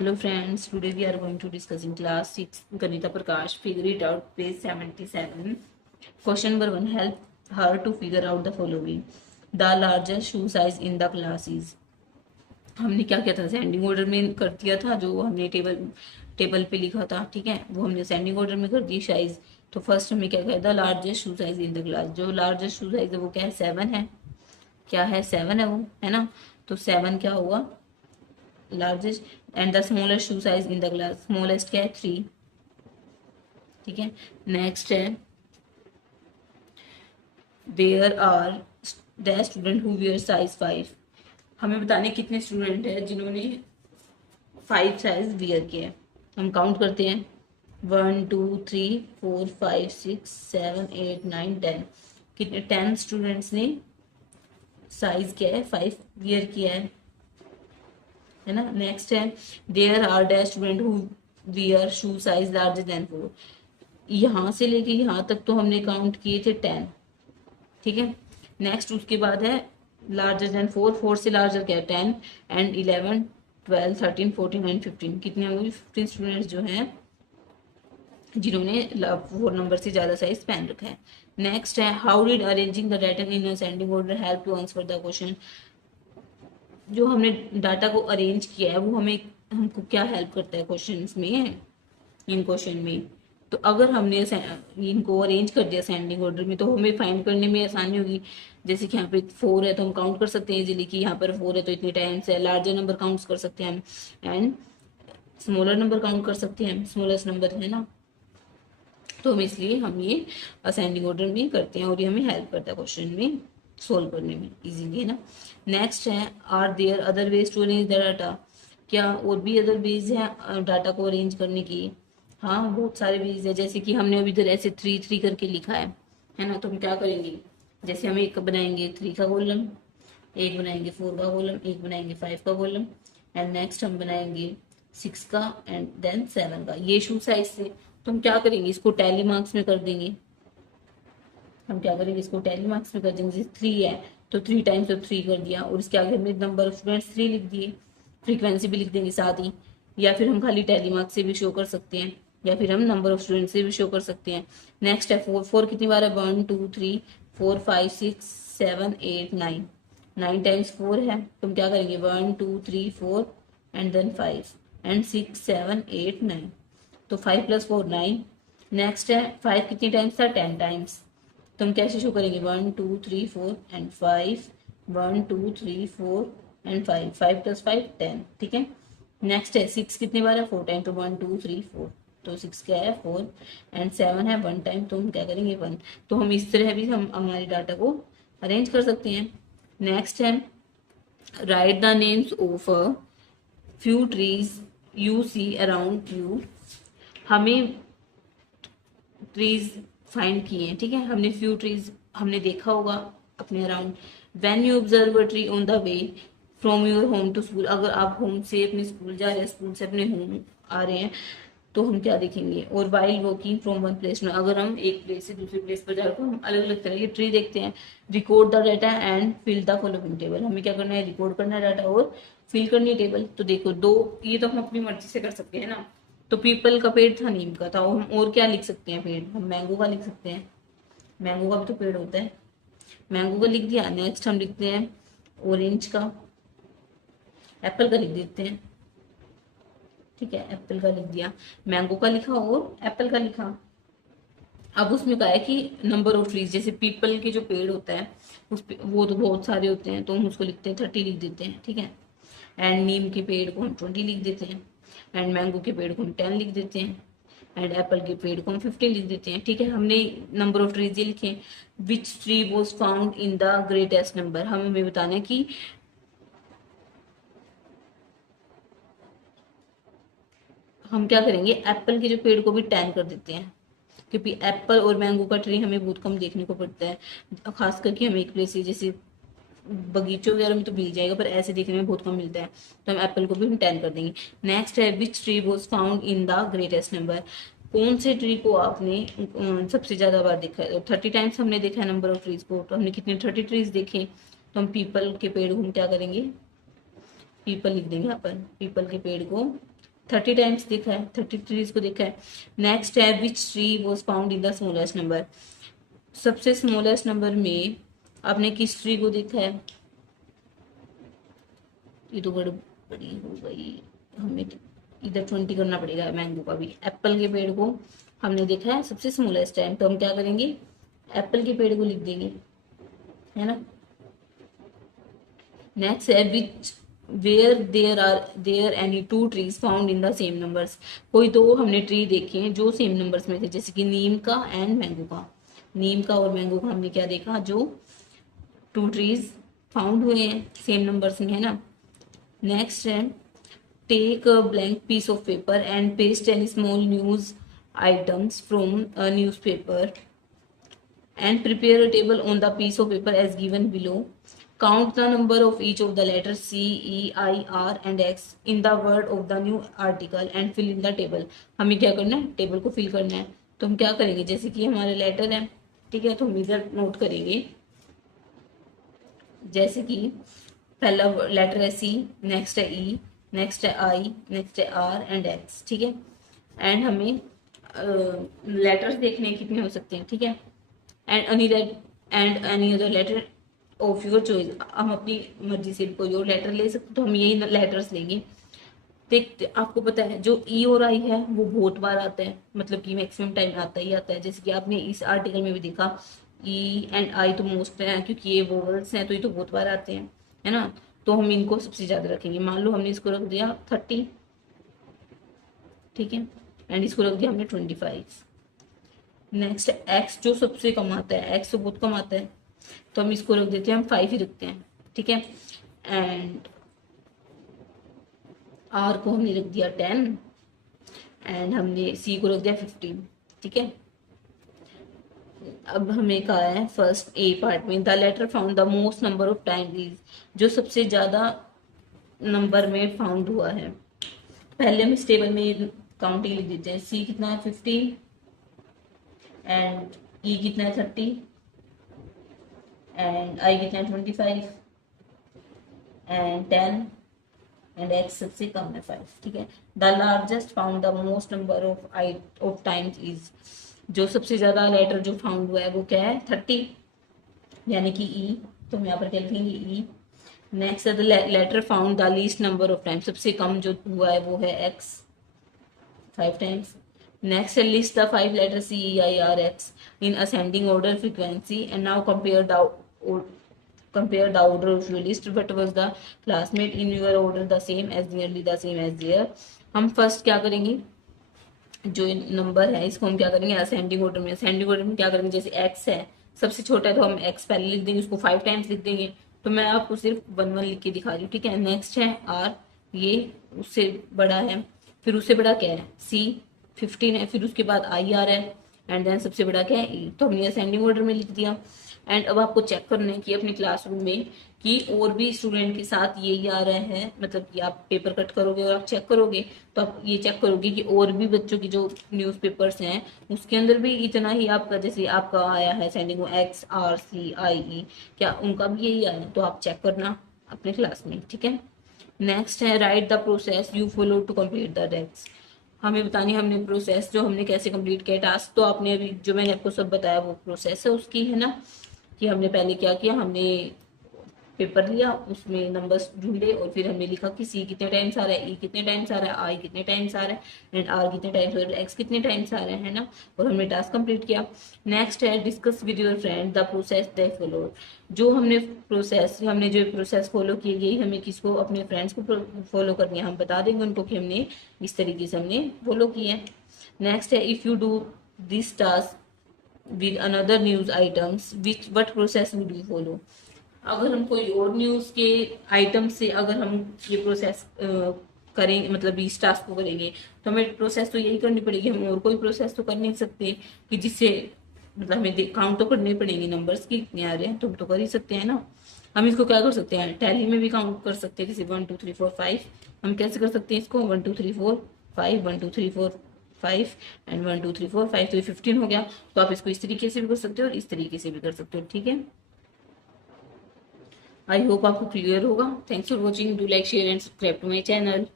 Hello friends, today we are going to discuss in class 6 Ganita Prakash, figure it out, page 77. Question number 1, help her to figure out the following. The largest shoe size in the class is. हमने क्या किया था, ascending order में कर दिया था, जो हमने टेबल पे लिखा था, ठीक है, वो हमने असेंडिंग ऑर्डर में कर दी साइज। तो फर्स्ट हमें क्या कहा था, largest shoe size in the class. जो लार्जेस्ट शू साइज है वो क्या है, 7 है। क्या है, 7 है वो, है ना। तो 7 क्या हुआ, largest. And the smallest shoe size in the class, smallest क्या है, 3। ठीक है, नेक्स्ट है, there are the student who wear size 5। हमें बताने कितने स्टूडेंट है जिन्होंने 5 साइज वियर किया है। हम काउंट करते हैं, 1 2 3 4 5 6 7 8 9 10। कितने, 10 स्टूडेंट्स ने साइज क्या है, 5 वियर किया है ना। नेक्स्ट है, there are the student who wear shoe size larger than 4। यहाँ से लेके यहाँ तक तो हमने काउंट किए थे 10, ठीक है। नेक्स्ट उसके बाद है लार्जर देन 4, 4 से लार्जर क्या है, 10 एंड 11 12 13 14 एंड 15। कितने हो गए, 15 स्टूडेंट्स जो हैं जिन्होंने 4 नंबर से ज्यादा साइज पहन रखा है। नेक्स्ट है, how did arranging the data in ascending order help to answer the question. जो हमने डाटा को अरेंज किया है वो हमें, हमको क्या हेल्प करता है क्वेश्चंस में, इन क्वेश्चन में। तो अगर हमने इनको अरेंज कर दिया असेंडिंग ऑर्डर में तो हमें फाइंड करने में आसानी होगी। जैसे कि यहाँ पे 4 है तो हम काउंट कर सकते हैं इजीली कि यहाँ पर 4 है तो इतने टाइम्स है। लार्जर नंबर काउंट कर सकते हैं हम, एंड स्मॉलर नंबर काउंट कर सकते हैं, स्मॉलेस्ट नंबर है ना। तो हम इसलिए हम ये असेंडिंग ऑर्डर में करते हैं और ये हमें हेल्प करता है क्वेश्चन में सोल्व करने में इजीली, है ना। नेक्स्ट है, are there other ways to arrange the data. क्या और भी अदर वेज है डाटा को अरेंज करने की। हाँ, बहुत सारे वेज है। जैसे कि हमने अभी इधर ऐसे 3 3 करके लिखा है ना। तो हम क्या करेंगे, जैसे हम एक बनाएंगे 3 का कॉलम, एक बनाएंगे 4 का कॉलम, एक बनाएंगे 5 का कॉलम, एंड नेक्स्ट हम बनाएंगे 6 का एंड देन 7 का, ये शू साइज से। तो हम क्या करेंगे, इसको टैली मार्क्स में कर देंगे। हम क्या करेंगे, इसको टैली मार्क्स में कर देंगे। जैसे 3 है तो 3 टाइम्स ऑफ 3 कर दिया, और इसके आगे हमने नंबर ऑफ स्टूडेंट्स 3 लिख दिए, फ्रीक्वेंसी भी लिख देंगे साथ ही। या फिर हम खाली टैली मार्क्स से भी शो कर सकते हैं, या फिर हम नंबर ऑफ स्टूडेंट से भी शो कर सकते हैं। नेक्स्ट है 4, 4 कितनी बार है, 1 2 3 4 5 6 7 8 9, 9 टाइम्स 4 है। तो हम क्या करेंगे, 1 2 3 4 एंड देन 5 एंड 6 7 8 9। तो 5 + 4 9। नेक्स्ट है 5 कितनी टाइम्स था, 10 टाइम्स। तो हम कैसे शो करेंगे, 1 2 3 4 एंड 5, 1 2 3 4 एंड 5, 5 + 5 10, ठीक है। नेक्स्ट है 6 कितनी बार है, 4 टाइम। तो 1 2 3 4, तो 6 क्या है, 4 एंड 7 है 1 टाइम। तो हम क्या करेंगे, 1। तो हम इस तरह भी हम हमारे डाटा को अरेंज कर सकते हैं। नेक्स्ट है, write the names of a few trees you see around you. हमें ट्रीज फाइंड किए हैं, ठीक है। हमने फ्यू ट्रीज हमने देखा होगा अपने around. When you observe a tree on the way from your home to school. अगर आप होम से अपने स्कूल जा रहे हैं, स्कूल से अपने होम आ रहे हैं, तो हम क्या देखेंगे। और while walking from one place to, अगर हम एक प्लेस से दूसरे प्लेस पर जाकर हम अलग अलग तरह के ट्री देखते हैं। Record the data and fill the following table. हमें क्या करना है, रिकॉर्ड करना है डाटा और फिल करनी है टेबल। तो देखो, दो ये तो हम अपनी मर्जी से कर सकते हैं ना। तो पीपल का पेड़ था, नीम का था, और हम और क्या लिख सकते हैं, पेड़ हम मैंगो का लिख सकते हैं। मैंगो का भी तो पेड़ होता है, मैंगो का लिख दिया। नेक्स्ट हम लिखते हैं ऑरेंज का, एप्पल का लिख देते हैं, ठीक है, एप्पल का लिख दिया। मैंगो का लिखा और एप्पल का लिखा। अब उसमें कहा है कि नंबर ऑफ ट्रीज, जैसे पीपल के जो पेड़ होता है उस पे वो तो बहुत सारे होते हैं, तो हम उसको लिखते हैं 30 लिख देते हैं, ठीक है। एंड नीम के पेड़ को हम 20 लिख देते हैं, एंड मैंगो के पेड़ को हम 10 लिख देते हैं, एंड एप्पल के पेड़ को हम 15 लिख देते हैं, ठीक है। हमने नंबर ऑफ ट्रीज ये लिखे। Which tree was found in the greatest number. हमें बताना है कि हम क्या करेंगे, एप्पल के जो पेड़ को भी 10 कर देते हैं, क्योंकि एप्पल और मैंगो का ट्री हमें बहुत कम देखने को पड़ता है। खास करके हम एक प्लेस से, जैसे बगीचों वगैरह में तो मिल जाएगा, पर ऐसे देखने में बहुत कम मिलता है। तो हम एप्पल को भी हम 10 कर देंगे। नेक्स्ट है, which tree was found in the greatest number. कौन से ट्री को आपने सबसे ज्यादा बार देखा है। 30 टाइम्स हमने देखा है नंबर ऑफ ट्रीज को, तो हमने कितने 30 ट्रीज देखे। तो हम पीपल के पेड़ को हम क्या करेंगे, पीपल लिख देंगे यहाँ पर। पीपल के पेड़ को 30 टाइम्स देखा है, 30 ट्रीज को देखा है। नेक्स्ट है which tree was found in the smallest number, सबसे स्मॉलेस्ट नंबर में आपने किस ट्री को देखा है। ये तो बड़ी हो गई, हमें इधर 20 करना पड़ेगा। मैंगो का भी, एप्पल के पेड़ को हमने देखा है सबसे स्मॉलेस्ट है, तो हम क्या करेंगे, एप्पल के पेड़ को लिख देंगे, है ना। नेक्स्ट है which where there any two trees found in the same numbers, कोई दो हमने ट्री देखे हैं जो सेम नंबर्स में थे, जैसे कि नीम का एंड मैंगो का। नीम का और मैंगो का हमने क्या देखा, जो टू ट्रीज फाउंड हुए हैं सेम नंबर्स में, है ना। नेक्स्ट है take a blank piece of paper and paste any small news items from a newspaper and prepare a table on the piece of paper as given below. Count the number of each of the letters C, E, I, R and X in the word of the new article and fill in the table. हमें क्या करना है, table को fill करना है। तो हम क्या करेंगे, जैसे कि हमारे लेटर है, ठीक है, तो हम इधर नोट करेंगे, जैसे कि पहला लेटर है सी, नेक्स्ट है ई, नेक्स्ट है आई, नेक्स्ट है आर एंड एक्स, ठीक है। एंड हमें लेटर्स देखने कितने हो सकते हैं, ठीक है। And any other letter of your choice, हम अपनी मर्जी से कोई और लेटर ले सकते, तो हम यही लेटर्स लेंगे। देखते, आपको पता है जो ई और आई है वो बहुत बार आता है, मतलब कि मैक्सिमम टाइम आता ही आता है, जैसे कि आपने इस आर्टिकल में भी देखा, ई एंड आई तो मोस्ट है क्योंकि ये वोवल्स हैं, तो ये तो बहुत बार आते हैं, है ना। तो हम इनको सबसे ज्यादा रखेंगे। मान लो हमने इसको रख दिया 30, ठीक है, एंड इसको रख दिया हमने 25। नेक्स्ट एक्स जो सबसे कम आता है, एक्स तो बहुत कम आता है, तो हम इसको रख देते हैं, हम 5 ही रखते हैं, ठीक है। एंड आर को हमने रख दिया 10 एंड हमने सी को रख दिया 15, ठीक है। अब हमें कहा है फर्स्ट ए पार्ट में, the letter found the most number of time is, जो सबसे ज्यादा नंबर में फाउंड हुआ है। पहले हम इस टेबल में काउंटिंग लिख देते हैं, सी कितना है 15 एंड ई कितना है 30 एंड आई कितना है 25 एंड 10 एंड एक्स सबसे कम है 5, ठीक है। The largest found the most number of times is, जो सबसे ज्यादा लेटर जो फाउंड हुआ है वो क्या है 30, यानी कि ई, तो हम यहाँ पर क्या लिखेंगे ई। Next the letter found the least number of times, सबसे कम जो हुआ है वो है X 5 times. Next, list the 5 letters C, E, I, R, X in ascending order frequency and now compare the order of your list. What was the classmate in your order the same as nearly the same as their. हम first क्या करेंगे, जो number है इसको हम क्या करेंगे ascending order में। असेंडिंग ऑर्डर में क्या करेंगे, जैसे एक्स है सबसे छोटा है तो हम एक्स पहले लिख देंगे, उसको 5 टाइम्स लिख देंगे, तो मैं आपको सिर्फ 1 1 लिख के दिखा रही हूँ, ठीक है। नेक्स्ट है आर, ये उससे बड़ा है, फिर उससे बड़ा क्या है सी 15 है, फिर उसके बाद आई आ रहा है एंड देन सबसे बड़ा क्या है ई, तो हमने असेंडिंग ऑर्डर में लिख दिया। एंड अब आपको चेक करना है कि अपने क्लासरूम में कि और भी स्टूडेंट के साथ यही आ रहा है, मतलब कि आप पेपर कट करोगे और आप चेक करोगे तो आप ये चेक करोगे कि और भी बच्चों की जो न्यूज़पेपर्स हैं उसके अंदर भी इतना ही आपका, जैसे आपका आया है सेंडिंग एक्स आर सी आई ई, क्या उनका भी यही आया है, तो आप चेक करना अपने क्लास में, ठीक है। नेक्स्ट है write the process you follow to complete the desk, हमें बतानी हमने प्रोसेस जो हमने कैसे कंप्लीट किया टास्क, तो आपने अभी जो मैंने आपको सब बताया वो प्रोसेस है उसकी, है ना। कि हमने पहले क्या किया, हमने पेपर लिया, उसमें नंबर्स ढूंढे और फिर हमने लिखा कि सी कितने टाइम्स आ रहा है, ई कितने टाइम्स आ रहा है, आई कितने टाइम्स आ रहा है एंड आर कितने टाइम्स आ रहा है, एक्स कितने टाइम्स आ रहे हैं, है ना। और हमने टास्क कंप्लीट किया। नेक्स्ट है discuss with your friend the process they follow, जो हमने जो प्रोसेस फॉलो की यही हमें किसको अपने फ्रेंड्स को फॉलो करनी है, हम बता देंगे उनको कि हमने इस तरीके से हमने फॉलो किया है। नेक्स्ट है if you do this task with another news items which what process would you follow, अगर हम कोई और न्यूज के आइटम से अगर हम ये प्रोसेस करेंगे, मतलब इस टास्क को करेंगे तो हमें प्रोसेस तो यही करनी पड़ेगी, हम और कोई प्रोसेस तो कर नहीं सकते कि जिससे मतलब हमें काउंट तो करने पड़ेंगे नंबर्स की कितने आ रहे हैं, तो हम तो कर ही सकते हैं ना। हम इसको क्या कर सकते हैं टैली में भी काउंट कर सकते हैं, जैसे 1 2 3 4 5, हम कैसे कर सकते हैं इसको 1 2 3 4 5 1 2 3 4 5 एंड 1 2 3 4 5, तो ये 15 हो गया। तो आप इसको इस तरीके से भी कर सकते हो और इस तरीके से भी कर सकते हो, ठीक है। आई होप आपको क्लियर होगा। Thanks for watching, do like share and subscribe to my channel.